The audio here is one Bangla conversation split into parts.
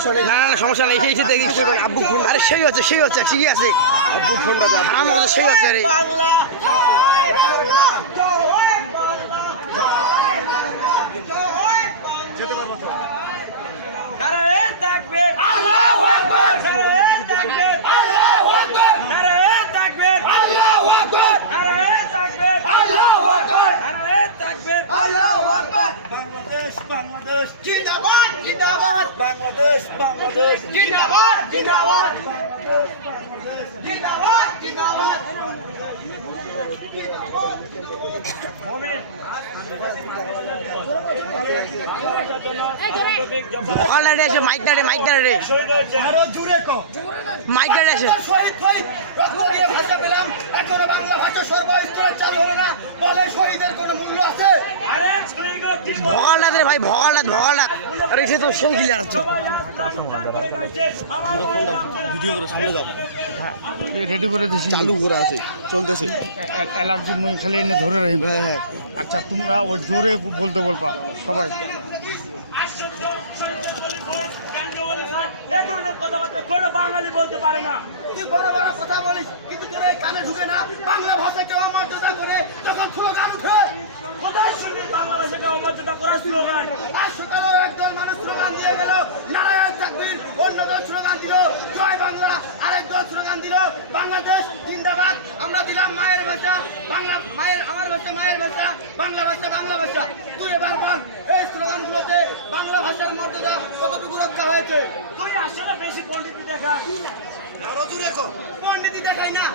সমস্যা নেই। না না না সমস্যা নেই। সেই দেখি আব্বু খুন আরে সেই হচ্ছে সেই হচ্ছে ঠিকই আছে। আব্বু ফোনটা দে আব্বু। সেই হচ্ছে রে যেতে পারব তো বাংলাদেশ বাংলাদেশ জিন্দাবাদ জিন্দাবাদ বাংলাদেশ বাংলাদেশ জিন্দাবাদ জিন্দাবাদ বাংলাদেশ জিন্দাবাদ জিন্দাবাদ ভকাল দাঁড়িয়ে আছে মাইক দাঁড়িয়ে মাইক দাঁড়িয়ে আরও জুড়ে ক মাইক দাঁড়িয়ে আছে শহীদ শহীদ। রক্ত দিয়ে ভাষা পেলাম। এখনও বাংলা ভাষা সর্বস্তরে চালু হলো না। বলে শহীদের কোনো মূল্য আছে? ভকাল দাঁড়িয়ে ভাই ভকাল দাঁত ভকাল আরে সে তো সেই আসছে রেডি করে দিছি চালু করে আছে। চলতেছি। অ্যালার্জি মুই খালি এনে ধরে রই হ্যাঁ হ্যাঁ। আচ্ছা তোমরা ও জোরে বলতে বলবা সবাই। তুই বড় বড় কথা বলিস কিন্তু তোর কানে ঢুকে না বাংলা ভাষাকে অমর্যাদা করে তখন স্লোগান উঠে। আজ সকালেও একদল মানুষ স্লোগান দিয়ে গেল পণ্ডিতি দেখাই না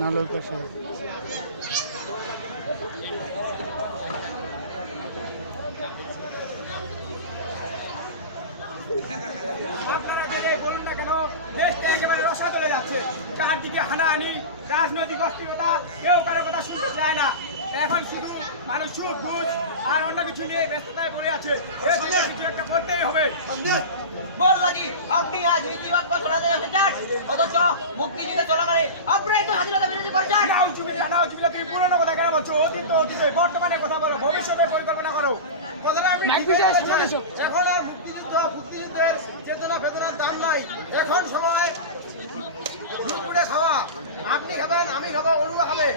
না লোক পেশা। আপনারা গেলে বলুন না কেন, দেশটা একেবারে রসা চলে যাচ্ছে। চারদিকে হানাহানি, রাজনৈতিক অস্থিরতা, কেউ কারও কথা শুনতে চায় না। এখন শুধু মানুষ সুখ বুঝ, আর অন্য কিছু নিয়ে ব্যস্ততায় পড়ে আছে। কিছু একটা করতেই হবে বললানি আপনি আজ নীতিবাদ ঘোষণা দিয়ে এসেছেন অথচ মুক্তিযুদ্ধে চলাকালে আপনারাই তো স্বাধীনতা বিরোধী করেছেন নাউজুবিল্লা নাউজুবিল্লা তুমি পুরনো কথা কেন বলছো অতীত তো অতীতে বর্তমানে কথা বলো ভবিষ্যতে পরিকল্পনা করো কথাটা আমি ঠিকই বলেছি। এখন আর মুক্তিযুদ্ধ মুক্তিযুদ্ধের চেতনা বেদনার দাম নাই। এখন সময় খাওয়া। আপনি খাবেন আমি খাব অন্য খাবে।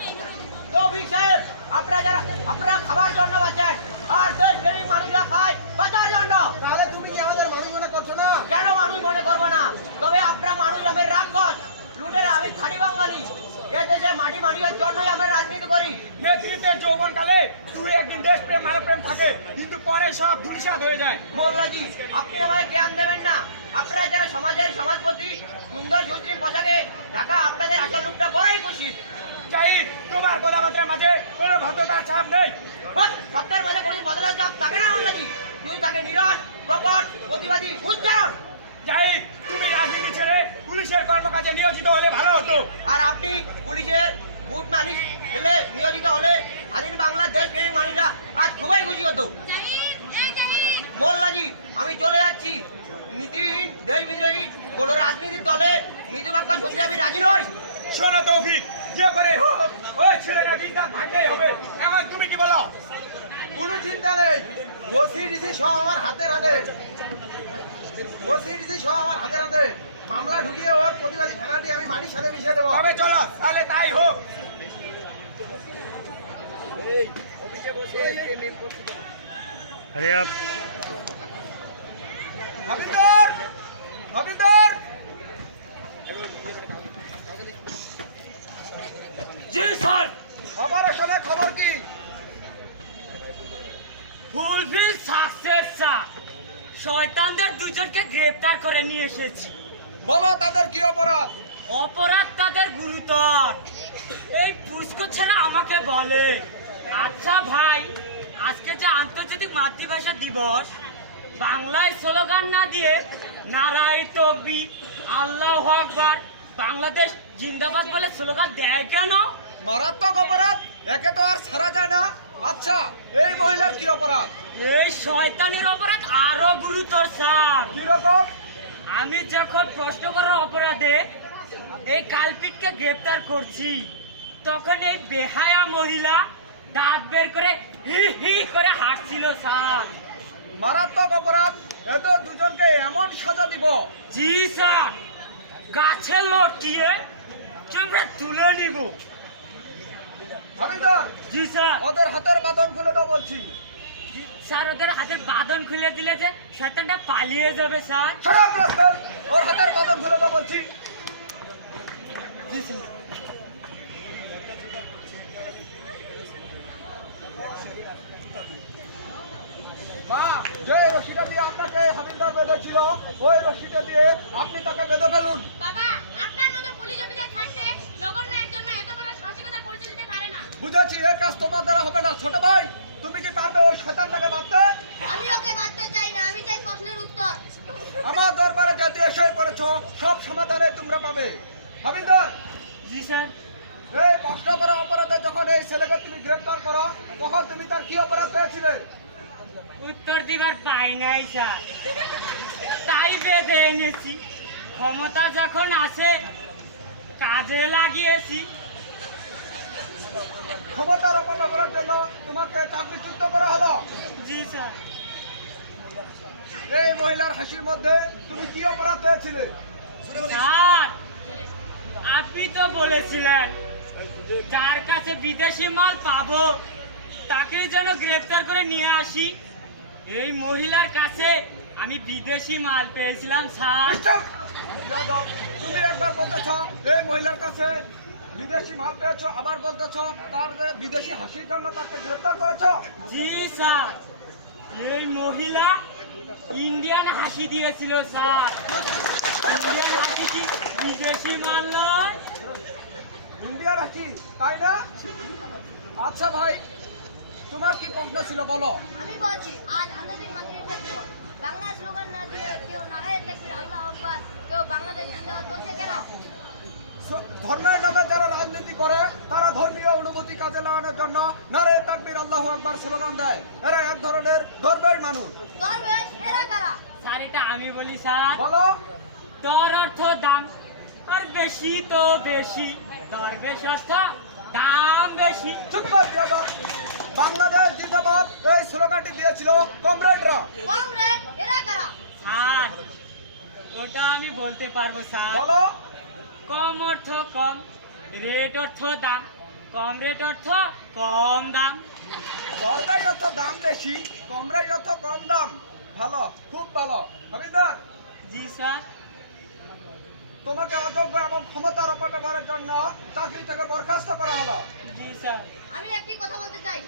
জিন্দাবাদ বলে স্লোগান দেয় কেন? মারাত্মক অপরাধ একে তো আর সারা যায় না। আচ্ছা এই মহিলার কি অপরাধ? এই শয়তানির অপরাধ আরও গুরুতর স্যার। কীরকম আমি যখন প্রশ্ন করার অপরাধে এই কালপিটকে গ্রেপ্তার করছি তখন এই বেহায়া মহিলা দাঁত বের করে হি হি করে হাসছিল স্যার। মারাত্মক অপরাধ এত দুজনকে এমন সাজা দিব। জি স্যার। গাছে লটিয়ে তুলে নিব। জি স্যার। ওদের হাতের বাঁধন খুলে দাও বলছি। স্যার ওদের হাতের বাঁধন খুলে দিলে যে শয়তানটা পালিয়ে যাবে স্যার খারাপ রাস্তার ওর হাতের বাঁধন খুলে দাও বলছি মা যে রশিটা দিয়ে আপনাকে হাবিলদার বেঁধেছিল ওই রশিটা দিয়ে আপনি তাকে বেঁধে ফেলুন বাবা আপনার মতো পুলিশ অফিসার থাকতে নগণ্য একজন না এত বড় সাহসিকতা করতে দিতে পারে না বুঝেছি এ কাজ তোমার দ্বারা হবে না ছোট ভাই তুমি কি পারবে ওই শয়তানটাকে মারতে আমি ওকে মারতে চাই না আমি চাই প্রশ্নের উত্তর আমার দরবারে যেহেতু এসে পড়েছ সব সমাধানে তোমরা পাবে হাবিলদার জি স্যার এই প্রশ্ন করা অপরাধে যখন এই ছেলেকে তুমি গ্রেফতার করো তখন তুমি তার কি অপরাধ পেয়েছিলে উত্তর দিবার পাই নাই স্যার তাই বেঁধে এনেছি ক্ষমতা যখন আসে কাজে লাগিয়েছি ক্ষমতার অপব্যবহারের জন্য তোমাকে চাকরিচ্যুত করা হলো জি স্যার এই মহিলার হাসির মধ্যে তুমি কি অপরাধ পেয়েছিলে স্যার আপনি তো বলেছিলেন যার কাছে বিদেশি মাল পাবো তাকে যেন গ্রেফতার করে নিয়ে আসি এই মহিলার কাছে বিদেশি মাল পেয়েছিলাম স্যার। চুপ! তুমি একবার বলতেছ এই মহিলার কাছে বিদেশি মাল পেয়েছ আবার বলতেছ তার বিদেশি হাসির জন্য তাকে গ্রেফতার করেছ? জি স্যার। এই মহিলা ইন্ডিয়ান হাসি দিয়েছিল স্যার। ইন্ডিয়ান হাসি কি বিদেশি মাল নয়? ইন্ডিয়ার হাসি তাই না? আচ্ছা ভাই তোমার কি প্রশ্ন ছিল। বাংলা স্লোগান না দিয়ে কেউ নারায়ণ দেখি আল্লাহ আকবার কেউ বাংলাদেশ জিন্দাবাদ করছে কেন স- ধর্মের নামে যারা রাজনীতি করে তারা ধর্মীয় অনুভূতি কাজে লাগানোর জন্য নারে তাকবীর আল্লাহু আকবার স্লোগান দেয়। এরা এক ধরনের ধর্মের মানুষ। স্যার এটা আমি বলি স্যার। বলো। দর অর্থ দাম। আর বেশি তো বেশি। দর বেশ অর্থ দাম বেশি। চুপ কর। বাংলাদেশ জিন্দাবাদ এই স্লোগানটি দিয়েছিল কমরেডরা স্যার ওটা আমি বলতে পারব স্যার। কম অর্থ কম রেট অর্থ দাম। কম রেট অর্থ কম দাম। সরকারি অর্থ দাম বেশি কমরেড অর্থ কম দাম। ভালো খুব ভালো। হাবিদার জি স্যার। তোমাকে অযোগ্য এবং ক্ষমতার অপব্যবহারের জন্য চাকরি থেকে বরখাস্ত করা হলো। জি স্যার। আমি একটি কথা বলতে চাই।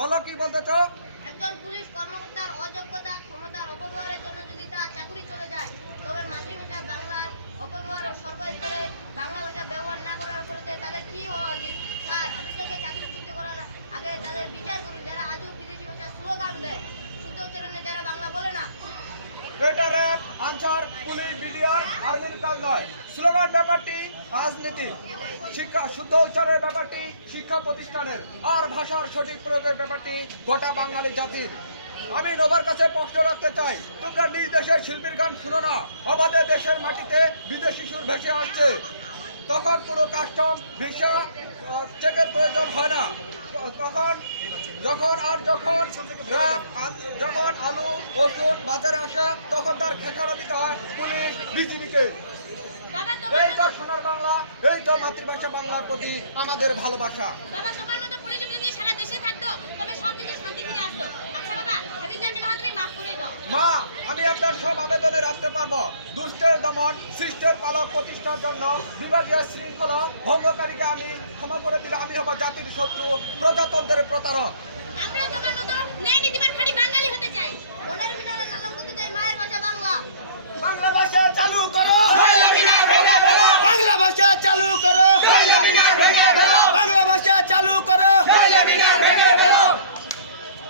বলো কি বলতে চাও একজন পুলিশ কর্মকর্তার অযোগ্যতা ক্ষমতার অপব্যবহারের জন্য যদি তার চাকরি চলে যায় তবে মাতৃভাষা বাংলার অপব্যবহার ও সরকারি কাজে বাংলা ভাষা ব্যবহার না করার সত্ত্বে তাদের কি হওয়া উচিত স্যার নিজেকে চাকরিচ্যুত করার আগে তাদের বিচার করুন যারা আজও বিদেশি ভাষা স্লোগান দেয় শুদ্ধ উচ্চারণে যারা বাংলা বলে না এটা র্যাব আনসার পুলিশ বিডিআর আর লিঙ্কাল নয় স্লোগান ব্যাপারটি রাজনীতি শিক্ষা শুদ্ধ উচ্চারণের ব্যাপারটি শিক্ষা প্রতিষ্ঠানের আর ভাষার সঠিক প্রয়োগের ব্যাপারটি গোটা বাঙালি জাতির আমি নবার কাছে প্রশ্ন চাই তোমরা নিজ দেশের শিল্পীর গান শুনো না। আমাদের দেশের মাটিতে বিদেশি সুর ভেসে আসছে। তখন পুরো কাস্টম ভিসা চেকের প্রয়োজন হয় না। তখন যখন আর যখন যখন আলু রসুন বাজারে আসা, তখন তার খেসারত দিতে হয় পুলিশ, বিজিবিকে। এই তো সোনার বাংলা এই তো মাতৃভাষা বাংলার প্রতি আমাদের ভালোবাসা আমার তোমার মতো পুলিশ যদি সারা দেশে থাকতো তবে সব দেশে শান্তি ফিরে আসতো আচ্ছা বাবা আমি যে মাত্রই মাফ করে দাও মা আমি আপনার সব আবেদনে রাখতে পারব দুষ্টের দমন সৃষ্টের পালক প্রতিষ্ঠার জন্য বিভাগীয় শৃঙ্খলা ভঙ্গকারীকে আমি ক্ষমা করে দিলে আমি হব জাতির শত্রু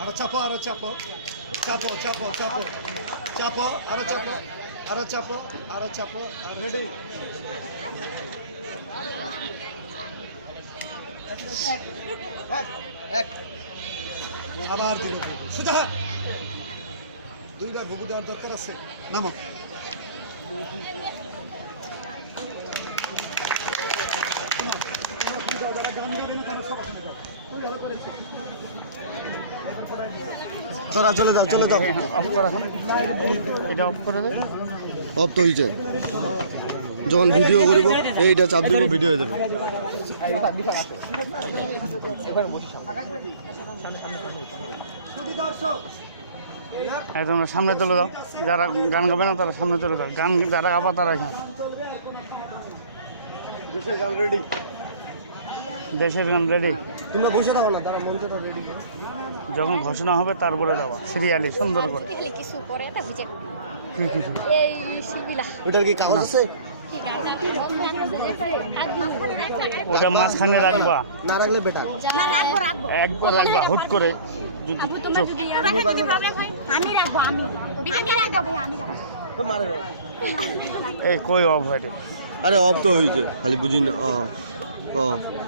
আরও চাপো আরও চাপো চাপো চাপো চাপো। চাপো, আরও চাপো আরও চাপো আরও চাপো, আরও আবার দিব বুবু। দুইবার বুবু দেওয়ার দরকার আছে। নামো শোনো, তোমরা তুমি যাও, যারা গান গাবে না তারা সব ওখানে যাও। তুমি ভালো করেছ। তোরা চলে যাও চলে যাও। এটা অফ করে দে অফ তো হয়েছে। যখন ভিডিও করব এইটা চাপ দিব ভিডিও হয়ে যাবে এই তোমরা সামনে চলে যাও। যারা গান গাবে না তারা সামনে চলে যাও। গান যারা গাবা তারা। দেশের গান রেডি তোমরা বসে থাকো না তারা মঞ্চটা রেডি করো। যখন ঘোষণা হবে তারপরে যাওয়া সিরিয়ালি সুন্দর করে। কিছু পরে এটা বুঝে কি কিছু এই শিল্পীরা। ওটার কি কাগজ আছে? কি গান আপনি বলুন আগে ওটা মাঝখানে রাখবা। না রাখলে বেটার। একবার রাখবা হুট করে। আবু তোমার যদি যদি প্রবলেম হয়? আমি রাখব আমি। এই কই অফ হয় আরে অফ তো হয়েছে খালি বুঝিনি 哦。